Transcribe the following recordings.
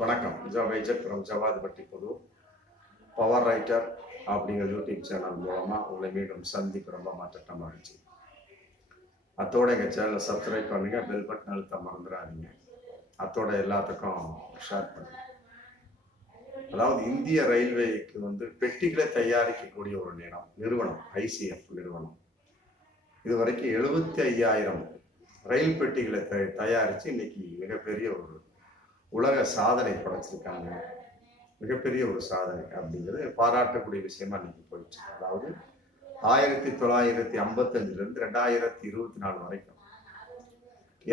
வணக்கம். ஜவைஜர் ஃப்ரம் ஜவாதுபட்டி புது power writer அப்படிங்கிற யூடியூப் சேனல் மூலமாக உங்களை மீண்டும் சந்திப்பு ரொம்ப மாற்ற மகிழ்ச்சி. அத்தோட எங்கள் சேனலை சப்ஸ்கிரைப் பண்ணுங்கள், பெல் பட்டன் அழுத்த மறந்துடாதீங்க. அத்தோட எல்லாத்துக்கும் ஷேர் பண்ணுங்க. அதாவது இந்திய ரயில்வேக்கு பெட்டிகளை தயாரிக்கக்கூடிய ஒரு நிறுவனம் ஐசிஎஃப் நிறுவனம். இதுவரைக்கும் 75,000 ரயில் பெட்டிகளை தயாரித்து இன்னைக்கு மிகப்பெரிய ஒரு உலக சாதனை படைச்சிருக்காங்க. மிகப்பெரிய ஒரு சாதனை அப்படிங்கிறது பாராட்டக்கூடிய விஷயமா இன்னைக்கு போயிடுச்சு. அதாவது 1955 2024 வரைக்கும்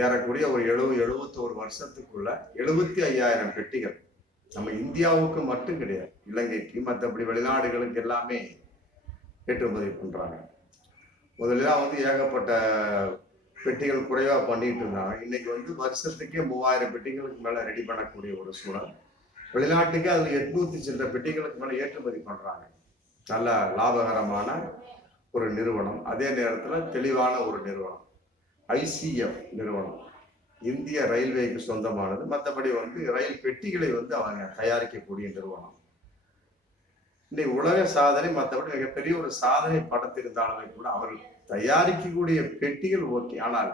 ஏறக்கூடிய ஒரு 71 வருஷத்துக்குள்ள 75,000 பெட்டிகள் நம்ம இந்தியாவுக்கு மட்டும் கிடையாது, இலங்கைக்கு மற்றபடி வெளிநாடுகளுக்கு எல்லாமே ஏற்றுமதி பண்றாங்க. முதல்ல ஏகப்பட்ட பெட்டிகள் குறைவா பண்ணிட்டு இருந்தாங்க. இன்னைக்கு வருஷத்துக்கே 3000 பெட்டிகளுக்கு மேல ரெடி பண்ணக்கூடிய ஒரு சூழல். வெளிநாட்டுக்கு அதுல 800 சில்லற பெட்டிகளுக்கு மேல ஏற்றுமதி பண்றாங்க. நல்ல லாபகரமான ஒரு நிறுவனம், அதே நேரத்துல தெளிவான ஒரு நிறுவனம். ஐசிஎஃப் நிறுவனம் இந்திய ரயில்வேக்கு சொந்தமானது. மற்றபடி ரயில் பெட்டிகளை அவங்க தயாரிக்கக்கூடிய நிறுவனம். இன்னைக்கு உலக சாதனை மற்றபடி மிகப்பெரிய ஒரு சாதனை படத்திருந்தாலுமே கூட அவர்கள் தயாரிக்கக்கூடிய பெட்டிகள் ஓகே, ஆனால்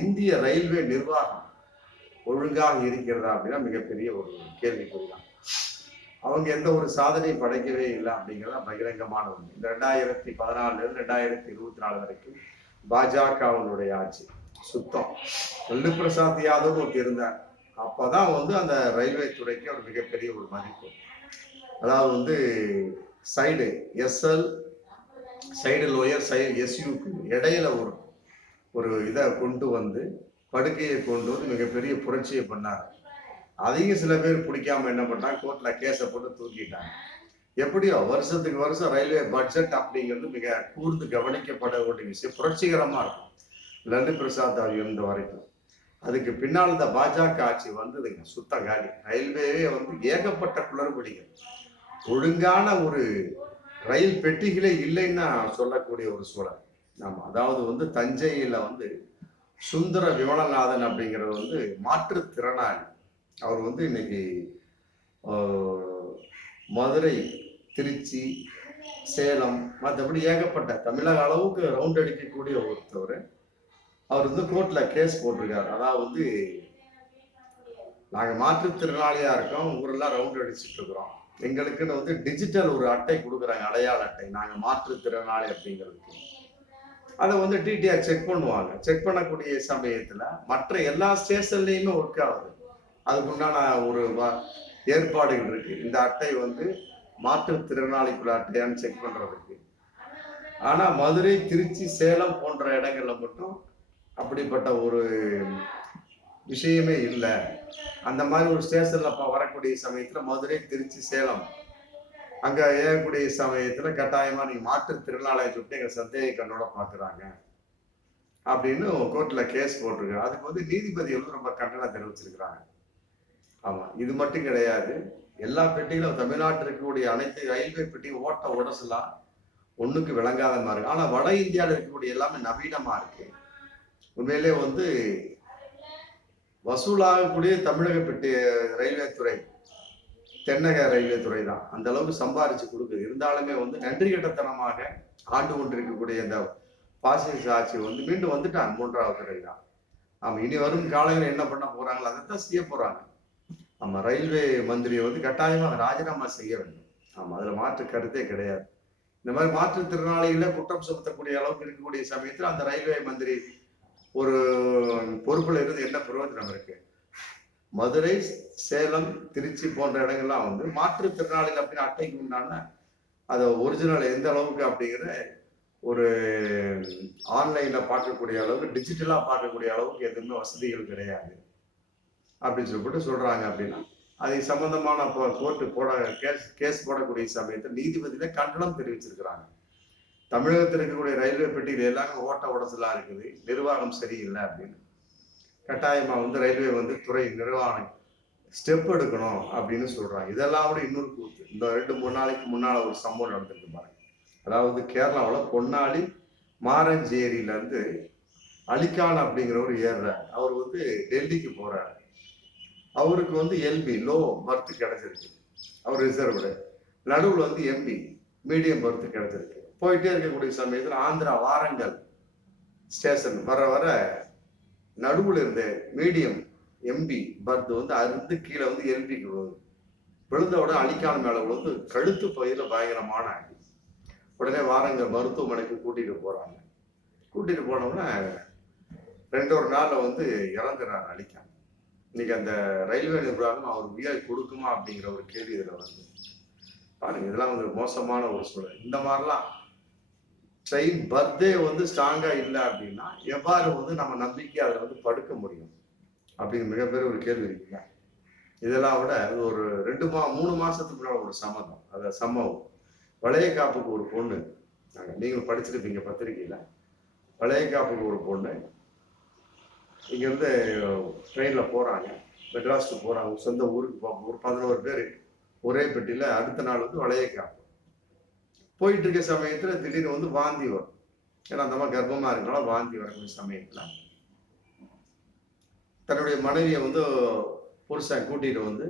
இந்திய ரயில்வே நிர்வாகம் ஒழுங்காக இருக்கிறதா அப்படின்னா மிகப்பெரிய ஒரு கேள்விக்குறிதான். அவங்க எந்த ஒரு சாதனையும் படைக்கவே இல்லை அப்படிங்கிறதா பகிரங்கமான ஒன்று. இந்த 2014 2024 வரைக்கும் பாஜகவினுடைய ஆட்சி சுத்தம். லல்லு பிரசாத் யாதவ் ஒருத்தர் இருந்தார். அப்பதான் அந்த ரயில்வே துறைக்கு ஒரு மிகப்பெரிய ஒரு மதிப்பு. அதாவது side SL, side lower, side எஸ்யூக்கு இடையில ஒரு இதை கொண்டு படுக்கையை கொண்டு மிகப்பெரிய புரட்சியை பண்ணார். அதையும் சில பேர் பிடிக்காம என்ன பண்ணாங்க, கோர்ட்ல கேஸை போட்டு தூக்கிட்டாங்க. எப்படியோ வருஷத்துக்கு வருஷம் ரயில்வே பட்ஜெட் அப்படிங்கிறது மிக கூர்ந்து கவனிக்கப்பட வேண்டிய விஷயம். புரட்சிகரமா இருக்கும் லல்லு பிரசாத் இருந்த வரைக்கும். அதுக்கு பின்னால் இந்த பாஜக ஆட்சி வந்ததுங்க, சுத்த காலி. ரயில்வேவே ஏகப்பட்ட குளறுபடிகள், ஒழுங்கான ஒரு ரயில் பெட்டிகளே இல்லைன்னு சொல்லக்கூடிய ஒரு சூழல். ஆமா, அதாவது தஞ்சையில சுந்தர விமலநாதன் அப்படிங்கிறது மாற்றுத்திறனாளி. அவர் இன்னைக்கு மதுரை, திருச்சி, சேலம் மற்றபடி ஏகப்பட்ட தமிழக அளவுக்கு ரவுண்ட் அடிக்கக்கூடிய ஒருத்தவர். அவர் கோர்ட்ல கேஸ் போட்டிருக்காரு. அதாவது நாங்க மாற்றுத்திறனாளியா இருக்கோம், ஊரெல்லாம் ரவுண்ட் அடிச்சுட்டு இருக்கிறோம், எங்களுக்குன்னு டிஜிட்டல் ஒரு அட்டை கொடுக்குறாங்க, அடையாள அட்டை, நாங்க மாற்றுத்திறனாளி அப்படிங்கிறதுக்கு. அதை டிடிஆர் செக் பண்ணுவாங்க. செக் பண்ணக்கூடிய சமயத்துல மற்ற எல்லா ஸ்டேஷன்லயுமே ஒர்க் ஆகுது. அதுக்குண்டான ஒரு ஏற்பாடுகள் இருக்கு. இந்த அட்டை மாற்றுத்திறனாளிக்குள்ள அட்டையான்னு செக் பண்றதுக்கு. ஆனா மதுரை, திருச்சி, சேலம் போன்ற இடங்கள்ல மட்டும் அப்படிப்பட்ட ஒரு விஷயமே இல்லை. அந்த மாதிரி ஒரு ஸ்டேஷன்ல வரக்கூடிய சமயத்துல மதுரை, திருச்சி, சேலம் அங்க ஏறக்கூடிய சமயத்துல கட்டாயமா நீங்க மாற்றுத்திறனாளியை சுட்டு எங்க சந்தேக கண்ணோட பாக்குறாங்க அப்படின்னு கோர்ட்ல கேஸ் போட்டிருக்காங்க. அதுக்கு நீதிபதிகள் ரொம்ப கண்டனம் தெரிவிச்சிருக்கிறாங்க. ஆமா, இது மட்டும் கிடையாது, எல்லா பெட்டிகளும் தமிழ்நாட்டில் இருக்கக்கூடிய அனைத்து ரயில்வே பெட்டியும் ஓட்ட உடசலாம் ஒண்ணுக்கு விளங்காத மாதிரி இருக்கு. ஆனா வட இந்தியாவில் இருக்கக்கூடிய எல்லாமே நவீனமா இருக்கு. உண்மையிலே வசூலாகக்கூடிய தமிழக பெட்டி ரயில்வே துறை தென்னக ரயில்வே துறை தான் அந்த அளவுக்கு சம்பாரிச்சு கொடுக்குது. இருந்தாலுமே நன்றி கட்டத்தனமாக ஆண்டு கொண்டிருக்கக்கூடிய இந்த பாசிச ஆட்சி மீண்டும் வந்துட்டாங்க 3வது துறை தான். ஆமா, இனி வரும் காலங்களில் என்ன பண்ண போறாங்களோ அதைத்தான் செய்ய போறாங்க. ஆமா, ரயில்வே மந்திரியை கட்டாயமாக ராஜினாமா செய்ய வேண்டும். ஆமா, அதுல மாற்று கருத்தே கிடையாது. இந்த மாதிரி மாற்றுத்திறனாளிகளை குற்றம் சுமத்தக்கூடிய அளவுக்கு இருக்கக்கூடிய சமயத்தில் அந்த ரயில்வே மந்திரி ஒரு பொறுப்புல இருந்து என்ன பிரயோஜனம் இருக்கு? மதுரை, சேலம், திருச்சி போன்ற இடங்கள்லாம் மாற்றுத்திறனாளிகள் அப்படின்னு அட்டைக்கு உண்டான அதை ஒரிஜினல் எந்த அளவுக்கு அப்படிங்கிற ஒரு ஆன்லைன்ல பார்க்கக்கூடிய அளவுக்கு, டிஜிட்டலா பார்க்கக்கூடிய அளவுக்கு எதுவுமே வசதிகள் கிடையாது அப்படின்னு சொல்லிட்டு சொல்றாங்க. அப்படின்னா அதை சம்பந்தமான கோர்ட்டு கேஸ் போடக்கூடிய சமயத்தில் நீதிபதியில கண்டனம் தெரிவிச்சிருக்கிறாங்க. தமிழகத்தில் இருக்கக்கூடிய ரயில்வே பெட்டியில் எல்லாமே ஓட்ட உடசலா இருக்குது, நிர்வாகம் சரியில்லை அப்படின்னு. கட்டாயமா ரயில்வே துறை நிர்வாகம் ஸ்டெப் எடுக்கணும் அப்படின்னு சொல்றாங்க. இதெல்லாம் கூட இன்னொரு கூத்து. இந்த 2-3 நாளைக்கு முன்னால ஒரு சம்பவம் நடந்திருக்கு பாருங்க. அதாவது கேரளாவில் பொன்னாளி மாரஞ்சேரியில இருந்து அலிகான் அப்படிங்கிறவர் ஏறுறாரு. அவர் டெல்லிக்கு போறாரு. அவருக்கு வந்து எல்பி லோ பர்த் கிடைச்சிருக்கு, அவர் ரிசர்வ்டு. நடுவில் வந்து எம்பி மீடியம் பர்த் கிடைச்சிருக்கு. போயிட்டே இருக்கக்கூடிய சமயத்தில் ஆந்திரா வாரங்கல் ஸ்டேஷன் வர வர நடுவில் இருந்த மீடியம் எம்பி பர்த் வந்து அருந்து கீழே வந்து எல்பிக்கு விழுது. விழுந்த உடனே அழிக்கான மேலே விழுந்து கழுத்து பகுதியில் பயங்கரமான அடி. உடனே வாரங்கல் மருத்துவமனைக்கு கூட்டிட்டு போறாங்க. கூட்டிட்டு போனோம்னா 2 நாள்ல வந்து இறந்துறாரு அழிக்கான். இன்னைக்கு அந்த ரயில்வே நிர்வாகம் அவர் உயிரை கொடுக்குமா அப்படிங்கிற ஒரு கேள்வி இதுல வருது. பாருங்க, இதெல்லாம் வந்து மோசமான ஒரு சூழல். இந்த மாதிரிலாம் ட்ரெயின் பர்த்டே வந்து ஸ்ட்ராங்கா இல்லை அப்படின்னா எவ்வாறு வந்து நம்ம நம்பிக்கை அதில் வந்து படுக்க முடியும் அப்படிங்கிற மிகப்பெரிய ஒரு கேள்வி இருக்குங்க. இதெல்லாம் விட ஒரு 3 மாசத்துக்கு முன்னாடி ஒரு சம்பவம். வளையகாப்புக்கு ஒரு பொண்ணு, நீங்களும் படிச்சிருப்பீங்க பத்திரிகையில. வளையகாப்புக்கு ஒரு பொண்ணு இங்கேருந்து ட்ரெயினில் போகிறாங்க, மெட்ராஸ்க்கு போகிறாங்க, சொந்த ஊருக்கு போகிறாங்க. ஒரு 11 பேர் ஒரே பெட்டியில். அடுத்த நாள் வந்து வளையகாப்பு. போயிட்டு இருக்க சமயத்தில் திடீர்னு வந்து வாந்தி வரும். ஏன்னா அந்த மாதிரி கர்ப்பமாக இருக்கனால வாந்தி வரக்கூடிய சமயத்தில் தன்னுடைய மனைவியை வந்து புருஷன் கூட்டிகிட்டு வந்து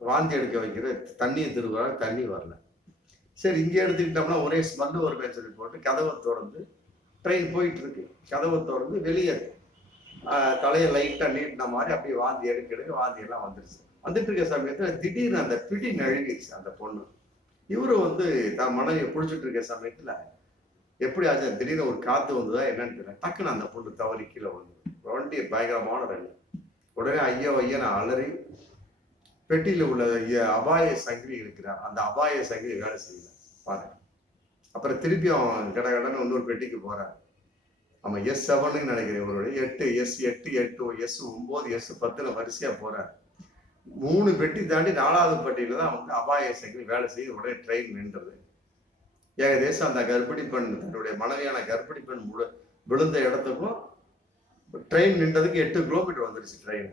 வாந்தி எடுக்க வைக்கிற தண்ணியை திருவுறாரு, தண்ணி வரல. சரி, இங்கே எடுத்துக்கிட்டோம்னா ஒரே ஸ்மெல்லு ஒரு சொல்லி போட்டு கதவை திறந்து, ட்ரெயின் போயிட்டு இருக்கு, கதவை திறந்து வெளியே தலையை லைட்டாக நீட்டின மாதிரி அப்படியே வாந்தி எடுக்க வாந்தி எல்லாம் வந்துருச்சு. வந்துட்டு இருக்க சமயத்தில் திடீர்னு அந்த பிடி நழுகிடுச்சு அந்த பொண்ணு. இவரு வந்து தான் மனைவியை பிடிச்சிட்டு இருக்க சமயத்தில் எப்படி ஆச்சு, திடீர்னு ஒரு காற்று வந்துதா என்னன்னு தெரியல, டக்குன்னு அந்த பொண்ணு தவறி கீழே வந்து வண்டி பயங்கரமான ரெண்டு. உடனே ஐயன்னு அலறி பெட்டியில் உள்ள அபாய சங்கிலி இருக்கிறார், அந்த அபாய சங்கிலி வேலை செய்யல பாருங்க. அப்புறம் திருப்பி அவன் கடன்னு இன்னொரு பெட்டிக்கு போறான். அவன் S7 நினைக்கிறேன், இவருடைய 8 S8 8 S9 S10 வரிசையா போறார். 3 பெட்டி தாண்டி 4வது பெட்டியில தான் வந்து அபாய சங்கிலி வேலை செய்ய. உடனே ட்ரெயின் நின்றது. ஏகதேசம் அந்த கர்ப்பிணி பெண், தன்னுடைய மனைவியான கர்ப்பிணி பெண் விழுந்த இடத்துக்கும் ட்ரெயின் நின்றதுக்கு 8 கிலோமீட்டர் வந்துருச்சு. ட்ரெயின்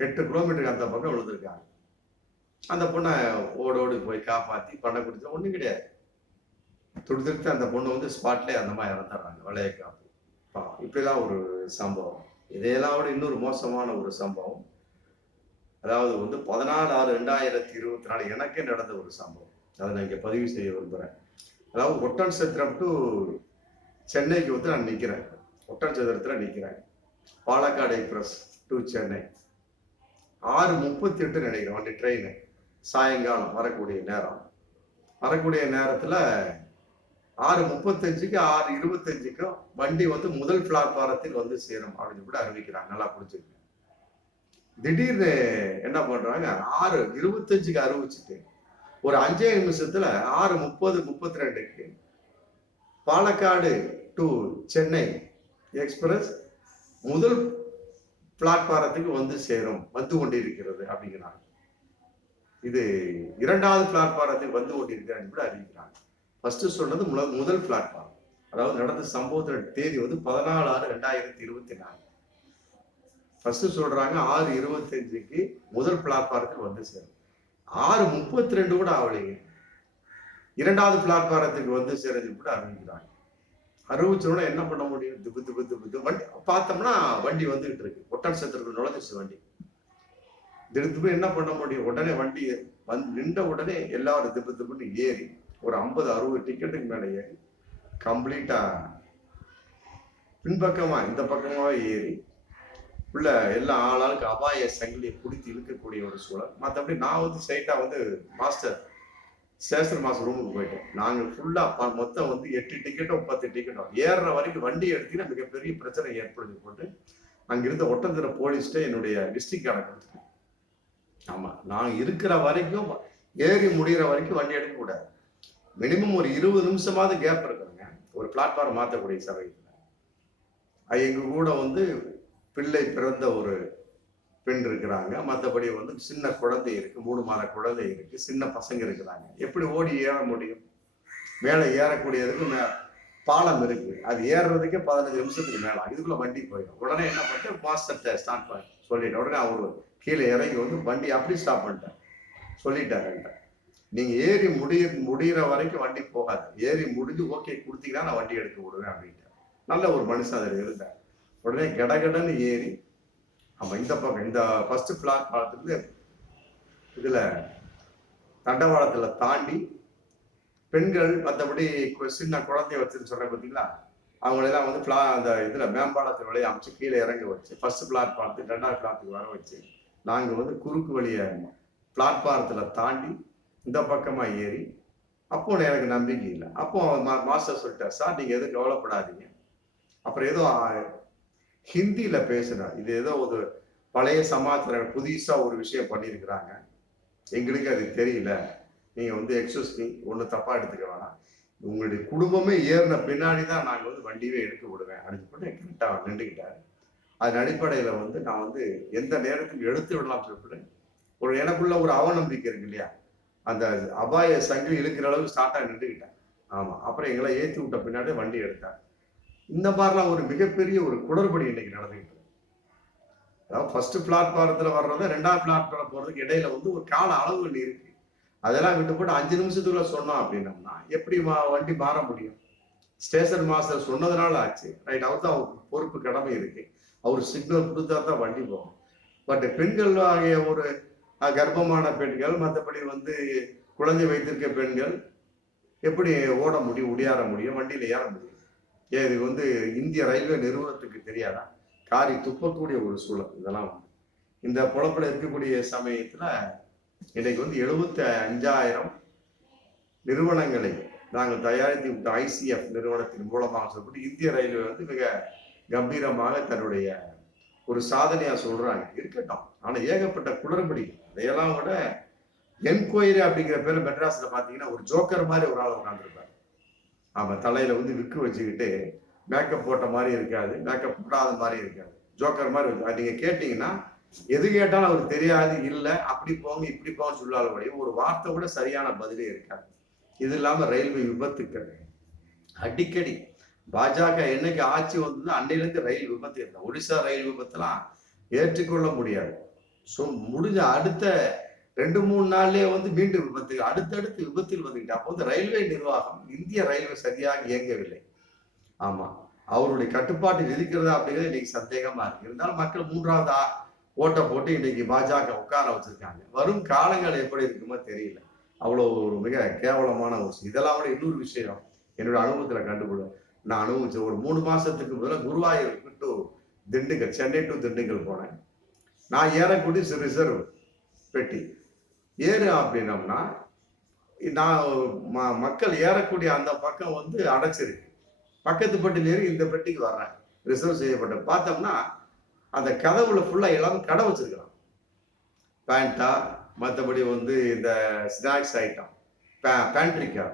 8 கிலோமீட்டருக்கு அந்த பக்கம் விழுந்திருக்காங்க. அந்த பொண்ணை ஓடி போய் காப்பாற்றி பண்ண கொடுத்தா ஒன்றும் கிடையாது. துடித்து அந்த பொண்ணு வந்து ஸ்பாட்லேயே அந்த மாதிரி இறந்துடுறாங்க, வளையகாப்பு. இப்படிலாம் ஒரு சம்பவம். இதையெல்லாம் விட இன்னொரு மோசமான ஒரு சம்பவம், அதாவது வந்து 14/6/2024 எனக்கே நடந்த ஒரு சம்பவம். அதை நான் இங்கே பதிவு செய்ய விரும்புகிறேன். அதாவது ஒட்டன்சத்திரம் டு சென்னைக்கு வந்து நான் நிற்கிறேன். ஒட்டன்சத்திரத்தில் நிற்கிறேன். பாலக்காடு எக்ஸ்பிரஸ் டு சென்னை 6:38 நினைக்கிறேன் வண்டி ட்ரெயின். சாயங்காலம் வரக்கூடிய நேரத்தில் 6:35க்கு 6:25க்கும் வண்டி வந்து முதல் பிளாட்பாரத்தில் வந்து சேரும் அப்படின்னு கூட அறிவிக்கிறாங்க. நல்லா புரிஞ்சுக்கங்க. திடீர்னு என்ன பண்றாங்க, 6:25க்கு அறிவிச்சுட்டு ஒரு 5 நிமிஷத்துல 6:30-32க்கு பாலக்காடு டு சென்னை எக்ஸ்பிரஸ் முதல் பிளாட்பாரத்துக்கு வந்து சேரும், வந்து கொண்டிருக்கிறது அப்படிங்கிறாங்க. இது 2வது பிளாட்பாரத்துக்கு வந்து கொண்டிருக்கிறான்னு கூட அறிவிக்கிறாங்க. ஃபர்ஸ்ட் சொன்னது முதல் பிளாட்பாரம். அதாவது நடந்த சம்பவத்தோட தேதி வந்து 14/6/2024. ஃபர்ஸ்ட் சொல்றாங்க 6:25க்கு முதல் பிளாட்பாரத்துக்கு வந்து சேரும். 6:32 கூட ஆகலைங்க, 2வது பிளாட்பாரத்துக்கு வந்து சேரது கூட அறிவிக்கிறாங்க. அறிவிச்சோட என்ன பண்ண முடியும், திப்பு வண்டி பார்த்தோம்னா வண்டி வந்துகிட்டு இருக்கு. ஒட்டன்சத்திரத்துக்கு நுழைஞ்சிருச்சு வண்டி. திப்பு என்ன பண்ண முடியும், உடனே வண்டி நின்ற உடனே எல்லாரும் திப்புன்னு ஏறி ஒரு 50-60 டிக்கெட்டுக்கு மேலே ஏறி கம்ப்ளீட்டா பின்பக்கமா இந்த பக்கமாவே ஏறி உள்ள எல்லா ஆளாளுக்கு அபாய சங்கிலியை பிடித்து இழுக்கக்கூடிய ஒரு சூழல். மற்றபடி நான் வந்து ஸ்ட்ரைட்டா வந்து ஸ்டேஷன் மாஸ்டர் ரூமுக்கு போயிட்டேன். நாங்கள் ஃபுல்லா மொத்தம் வந்து 8 டிக்கெட்டோ 10 டிக்கெட்டோ ஏறுற வரைக்கும் வண்டி எடுத்தீங்கன்னா மிகப்பெரிய பிரச்சனை ஏற்படுத்தி போட்டு அங்கிருந்த ஒட்டந்திர போலீஸ்ட என்னுடைய டிஸ்ட்ரிக்ட் கார்டை கொடுத்துட்டேன். ஆமா, நான் இருக்கிற வரைக்கும் ஏறி முடிகிற வரைக்கும் வண்டி எடுக்க கூடாது. மினிமம் ஒரு 20 நிமிஷமாவது கேப் இருக்குங்க ஒரு பிளாட்ஃபார்ம் மாற்றக்கூடிய சமயத்தில். எங்க கூட வந்து பிள்ளை பிறந்த ஒரு பெண் இருக்கிறாங்க, மற்றபடி வந்து சின்ன குழந்தை இருக்கு, 3 மாத குழந்தை இருக்கு, சின்ன பசங்க இருக்கிறாங்க. எப்படி ஓடி ஏற முடியும்? மேலே ஏறக்கூடியதுக்கு பாலம் இருக்கு, அது ஏறுறதுக்கே 15 நிமிஷத்துக்கு மேல. இதுக்குள்ள வண்டி போயிடும். உடனே என்ன பண்ணிட்டு மாஸ்டர்கிட்ட ஸ்டார்ட் பண்ண சொல்லிட்டேன். உடனே அவரு கீழே இறங்கி வந்து வண்டி அப்படி ஸ்டாப் பண்ணிட்டேன். சொல்லிட்டாரு, நீங்க ஏறி முடிகிற வரைக்கும் வண்டி போகாது, ஏறி முடிஞ்சு ஓகே கொடுத்தீங்கன்னா நான் வண்டி எடுக்க விடுவேன் அப்படின்ட்டு. நல்ல ஒரு மனுஷன் அதில் இருந்தார். உடனே கடகடன்னு ஏறி ஆமா, இந்த பக்கம் இந்த ஃபர்ஸ்ட் பிளாட்பாரத்துக்கு இதுல தண்டவாளத்துல தாண்டி பெண்கள் மற்றபடி சின்ன குழந்தைய வச்சுன்னு சொல்றேன் பார்த்தீங்களா, அவங்களெல்லாம் வந்து அந்த இதுல மேம்பாலத்து வழியை அமைச்சு கீழே இறங்க வச்சு ஃபர்ஸ்ட் பிளாட்பாரத்துக்கு 2வது பிளாட்டுக்கு வர வச்சு நாங்கள் வந்து குறுக்கு வழியை பிளாட்பாரத்தில் தாண்டி இந்த பக்கமா ஏறி, அப்போ எனக்கு நம்பிக்கை இல்லை. அப்போ மாஸ்டர் சொல்லிட்டார், சார் நீங்க எதுவும் கவலைப்படாதீங்க. அப்புறம் ஏதோ ஹிந்தியில பேசுறார், இது ஏதோ ஒரு பழைய சமாச்சாரம் புதுசா ஒரு விஷயம் பண்ணியிருக்கிறாங்க, எங்களுக்கு அது தெரியல, நீங்க வந்து எக்ஸ்கூஸ் மீ ஒன்றும் தப்பா எடுத்துக்க வேணாம், உங்களுடைய குடும்பமே ஏறின பின்னாடி தான் நாங்கள் வந்து வண்டியே எடுக்க விடுவேன் அப்படின்னு சொல்லிட்டு கரெக்டாக நின்றுக்கிட்டாரு. அதன் அடிப்படையில் வந்து நான் வந்து எந்த நேரத்துக்கு எடுத்து விடலாம் சொல்லிட்டு ஒரு எனக்குள்ள ஒரு அவநம்பிக்கை இருக்கு இல்லையா, அந்த அபாய சங்கிலி இழுக்கிற அளவுக்கு ஸ்டார்ட்டாக நின்றுக்கிட்டேன். ஆமா, அப்புறம் எங்களை ஏற்றி விட்ட பின்னாடி வண்டி எடுத்தேன். இந்த மாதிரிலாம் ஒரு மிகப்பெரிய ஒரு குளறுபடி இன்னைக்கு நடந்துகிட்டு இருக்கு. அதாவது ஃபர்ஸ்ட் பிளாட்பாரத்தில் வர்றத 2வது பிளாட்பாரம் போறதுக்கு இடையில வந்து ஒரு கால அளவுகள் இருக்கு. அதெல்லாம் விட்டு போட்டு 5 நிமிஷத்துக்குள்ள சொன்னோம் அப்படின்னம்னா எப்படி வண்டி மாற முடியும்? ஸ்டேஷன் மாஸ்டர் சொன்னதுனால ஆச்சு, ரைட், அவர் தான் பொறுப்பு கடமை இருக்கு, அவர் சிக்னல் கொடுத்தா தான் வண்டி போகும். பட் பெண்கள் ஆகிய ஒரு கர்ப்பமான பெண்கள், மற்றபடி வந்து குழந்தை வைத்திருக்க பெண்கள் எப்படி ஓட முடியும், உடையாற முடியும், வண்டியில ஏற முடியும்? ஏன் இது வந்து இந்திய ரயில்வே நிறுவனத்துக்கு தெரியாதா? காரி துப்பக்கூடிய ஒரு சூழல் இதெல்லாம் வந்து. இந்த பொழப்புல இருக்கக்கூடிய சமயத்துல இன்னைக்கு வந்து 75,000 நிறுவனங்களை நாங்கள் தயாரித்து விட்ட ICF நிறுவனத்தின் மூலமாக சொல்லப்பட்டு இந்திய ரயில்வே வந்து மிக கம்பீரமாக தன்னுடைய ஒரு சாதனையா சொல்றாங்க. இருக்கட்டும், ஆனா ஏகப்பட்ட குளறுபடி. அதையெல்லாம் விட என்கொயரி அப்படிங்கிற பேர்ல மெட்ராஸ்ல பாத்தீங்கன்னா ஒரு ஜோக்கர் மாதிரி ஒரு ஆள் உட்காந்துருப்பாரு. ஆமா, தலையில வந்து விக்கு வச்சுக்கிட்டு மேக்கப் போட்ட மாதிரி இருக்காது, மேக்கப் போடாத மாதிரி இருக்காது, ஜோக்கர் மாதிரி. நீங்க கேட்டீங்கன்னா எது கேட்டாலும் அவருக்கு தெரியாது, இல்லை அப்படி போங்க இப்படி போங்க சொல்லாத ஒரு வார்த்தை கூட சரியான பதிலே இருக்காது. இது இல்லாம ரயில்வே விபத்துக்கள் அடிக்கடி பாஜக என்னைக்கு ஆட்சி வந்தது அன்னையிலேருந்து ரயில் விபத்து இருந்தது. ஒடிசா ரயில் விபத்துலாம் ஏற்றுக்கொள்ள முடியாது. ஸோ முடிஞ்ச அடுத்த 2-3 நாள்லயே வந்து மீண்டும் விபத்து, அடுத்தடுத்து விபத்தில் வந்துக்கிட்டு. அப்போ வந்து ரயில்வே நிர்வாகம், இந்திய ரயில்வே சரியாக இயங்கவில்லை. ஆமா, அவருடைய கட்டுப்பாட்டில் இருக்கிறதா அப்படிங்கிறது இன்னைக்கு சந்தேகமா இருக்கு. இருந்தாலும் மக்கள் 3வது ஓட்டை போட்டு இன்னைக்கு பாஜக உட்கார வச்சிருக்காங்க. வரும் காலங்கள் எப்படி இருக்குமோ தெரியல. அவ்வளோ ஒரு மிக கேவலமான ஒரு இதெல்லாம் விட இன்னொரு விஷயம் என்னோட அனுபவத்துல கண்டுபிடி நான் அனுபவிச்ச ஒரு 3 மாசத்துக்கு முதல்ல குருவாயூர் டு திண்டுக்கல், சென்னை டு திண்டுக்கல் போனேன். நான் ஏறக்கூடிய ரிசர்வ் பெட்டி ஏறு அப்படின்னம்னா நான் மக்கள் ஏறக்கூடிய அந்த பக்கம் வந்து அடைச்சிருக்கு. பக்கத்து பெட்டியில் ஏறி இந்த பெட்டிக்கு வர்றேன், ரிசர்வ் செய்யப்பட்ட. பார்த்தோம்னா அந்த கதவுல ஃபுல்லா எல்லாமே கடை வச்சிருக்கிறான். பேண்டா, மற்றபடி வந்து இந்த ஸ்நாக்ஸ் ஐட்டம், பேண்ட்ரிக்கா.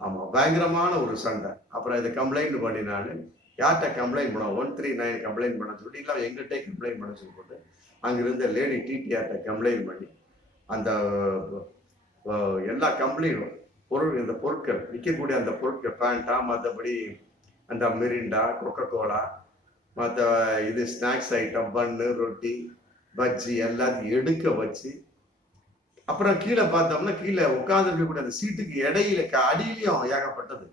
ஆமா, பயங்கரமான ஒரு சண்டை. அப்புறம் இதை கம்ப்ளைண்ட் பண்ணினாலும் யார்கிட்ட கம்ப்ளைண்ட் பண்ண 139 கம்ப்ளைண்ட் பண்ண சொல்லிட்டு இல்லை எங்கிட்டே கம்ப்ளைண்ட் பண்ண சொல்லி போட்டு அங்கிருந்த லேடி டிடிஆர்ட்ட கம்ப்ளைண்ட் பண்ணி அந்த எல்லா கம்ப்ளைண்டும் இந்த பொருட்கள் விற்கக்கூடிய அந்த பொருட்கள் பேண்டா, மற்றபடி அந்த மிரிண்டா, கொக்கோ கோலா, மற்ற இது ஸ்நாக்ஸ் ஐட்டம், பன்னு, ரொட்டி, பஜ்ஜி எல்லாத்தையும் எடுக்க வச்சு, அப்புறம் கீழே பார்த்தோம்னா கீழே உட்கார்ந்துருக்கக்கூடிய அந்த சீட்டுக்கு இடையில அடியிலையும் ஏகப்பட்டது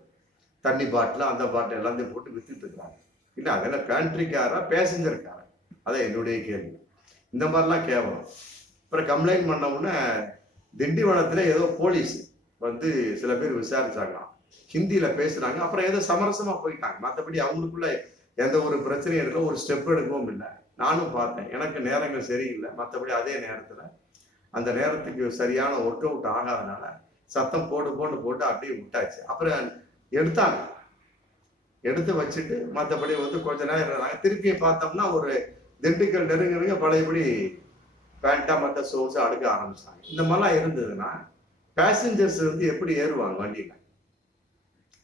தண்ணி பாட்டில், அந்த பாட்டில் எல்லாத்தையும் போட்டு வித்துட்டு இருக்காங்க. இல்லை அதெல்லாம் பேண்ட்ரிக்காரா பேசஞ்சர் காரா? அதான் என்னுடைய கேள்வி. இந்த மாதிரிலாம் கேவலம். அப்புறம் கம்ப்ளைண்ட் பண்ண உடனே திண்டிவனத்துல ஏதோ போலீஸ் வந்து சில பேர் விசாரிச்சாங்களாம், ஹிந்தியில பேசுறாங்க. அப்புறம் ஏதோ சமரசமா போயிட்டாங்க. மற்றபடி அவங்களுக்குள்ள எந்த ஒரு பிரச்சனையும் எடுக்க ஒரு ஸ்டெப் எடுக்கவும் இல்லை. நானும் பார்த்தேன், எனக்கு நேரங்கள் சரியில்லை. மற்றபடி அதே நேரத்துல அந்த நேரத்துக்கு சரியான ஒர்க் அவுட் ஆகாதனால சத்தம் போட்டு அப்படியே விட்டாச்சு. அப்புறம் எடுத்தாங்க, எடுத்து வச்சுட்டு மற்றபடி வந்து கொஞ்ச நேரம் இருந்தாங்க. திருப்பி பார்த்தோம்னா ஒரு திண்டுக்கல் நெருங்க பழையபடி பேண்டா மற்ற சோர்ஸ் அடுக்க ஆரம்பிச்சாங்க. இந்த மாதிரிலாம் இருந்ததுன்னா பேசஞ்சர்ஸ் வந்து எப்படி ஏறுவாங்க வண்டியில?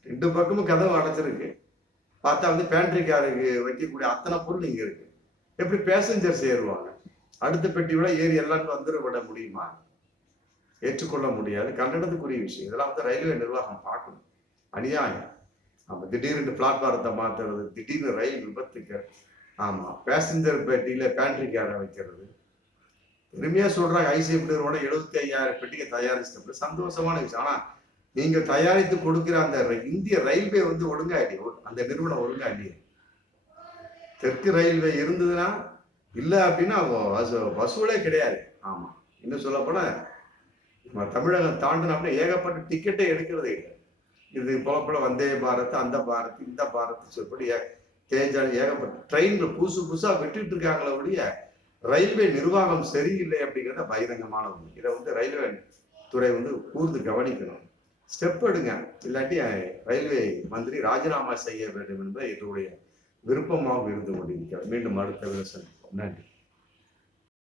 2 பக்கமும் கதவு அடைச்சிருக்கு. பார்த்தா வந்து பேண்ட்ரிக்காருக்கு வைக்கக்கூடிய அத்தனை பொருள் இங்க இருக்கு. எப்படி பேசஞ்சர்ஸ் ஏறுவாங்க? அடுத்த பெட்டியோட ஏறி எல்லாருக்கும் வந்துட விட முடியுமா? ஏற்றுக்கொள்ள முடியாது. கண்டனத்துக்குரிய விஷயம். இதெல்லாம் வந்து ரயில்வே நிர்வாகம் பார்க்கணும். அநியாயம். ஆமா, திடீர்னு பிளாட்பாரத்தை மாத்துறது, திடீர்னு ரயில் விபத்துக்கு, ஆமா பேசஞ்சர் பெட்டியில பேண்ட்ரிக்கார வைக்கிறது. பெருமையா சொல்றாங்க ICF நிறுவனம் 75,000 பெட்டியை தயாரிச்சு, சந்தோஷமான விஷயம். ஆனா நீங்க தயாரித்து கொடுக்கிற அந்த இந்திய ரயில்வே வந்து ஒழுங்கா இல்லையே, அந்த நிறுவனம் ஒழுங்கா இல்லையே. தெற்கு ரயில்வே இருந்ததுன்னா இல்லை அப்படின்னா வசூலே கிடையாது. ஆமா, இன்னும் சொல்ல போனா நம்ம தமிழகம் தாண்டினா ஏகப்பட்ட டிக்கெட்டே எடுக்கிறதே இல்லை. இது போல வந்தே பாரத், அந்த பாரத், இந்த பாரத் சொல்லப்படி தேஜான் ஏகப்பட்ட ட்ரெயின்ல புதுசா விட்டுட்டு இருக்காங்களே ஒழிய ரயில்வே நிர்வாகம் சரியில்லை அப்படிங்கிறத பகிரங்கமான ஒன்று. இதை ரயில்வே துறை கூர்ந்து கவனிக்கணும், ஸ்டெப் எடுங்க. இல்லாட்டி ரயில்வே மந்திரி ராஜினாமா செய்ய வேண்டும் என்பது என்னுடைய விருப்பமாக இருந்து கொண்டிருக்கிறது. மீண்டும் அடுத்த விமர்சனம். நன்றி.